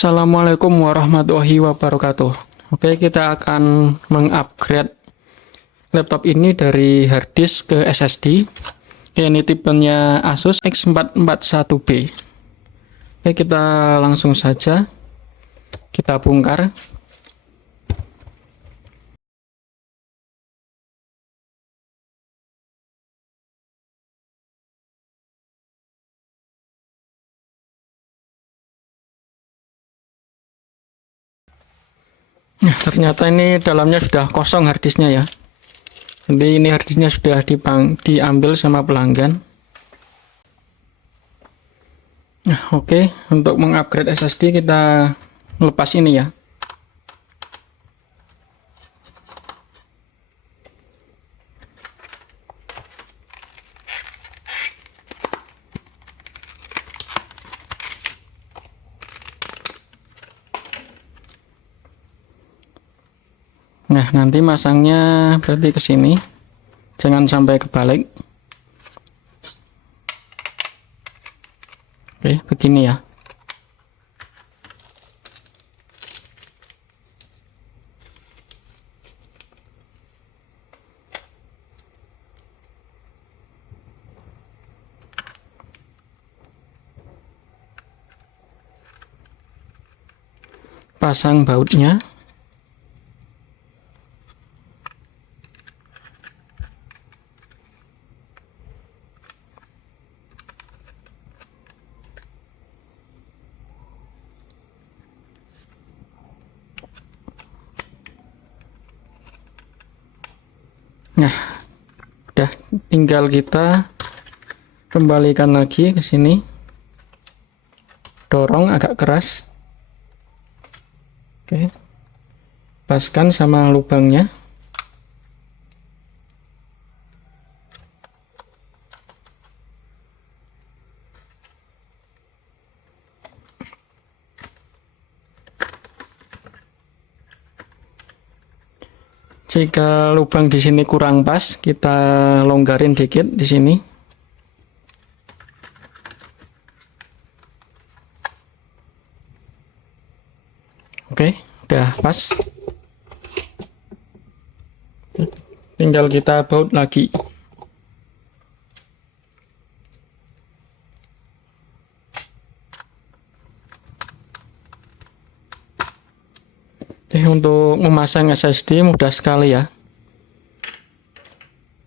Assalamualaikum warahmatullahi wabarakatuh. Oke, kita akan mengupgrade laptop ini dari hard disk ke SSD. Ini tipenya Asus X441B. Oke, kita langsung saja kita bongkar. Nah, ternyata ini dalamnya sudah kosong harddisknya ya. Jadi ini harddisknya sudah diambil sama pelanggan. Nah, oke. Untuk mengupgrade SSD kita lepas ini ya. Nah, nanti masangnya berarti ke sini. Jangan sampai kebalik. Oke, begini ya. Pasang bautnya. Nah, udah tinggal kita kembalikan lagi ke sini. Dorong agak keras. Oke. Paskan sama lubangnya. Jika lubang di sini kurang pas, kita longgarin dikit di sini. Oke, udah pas. Tinggal kita baut lagi. Untuk memasang SSD mudah sekali ya,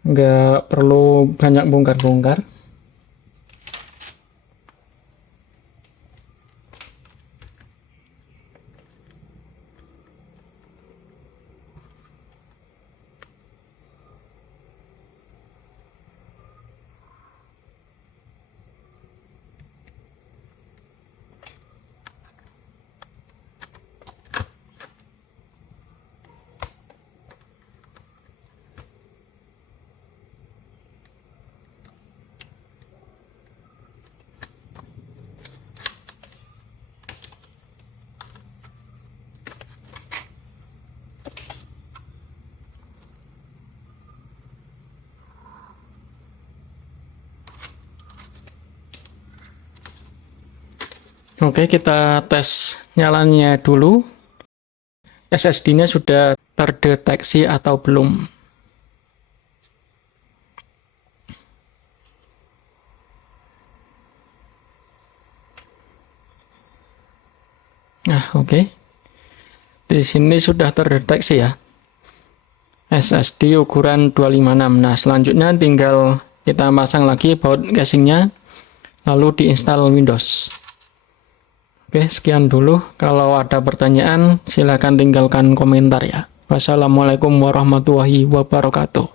nggak perlu banyak bongkar-bongkar. Oke, kita tes nyalanya dulu. SSD-nya sudah terdeteksi atau belum. Nah, oke. Di sini sudah terdeteksi ya. SSD ukuran 256. Nah, selanjutnya tinggal kita pasang lagi baut casingnya, lalu diinstal Windows. Oke, sekian dulu. Kalau ada pertanyaan, silakan tinggalkan komentar ya. Wassalamualaikum warahmatullahi wabarakatuh.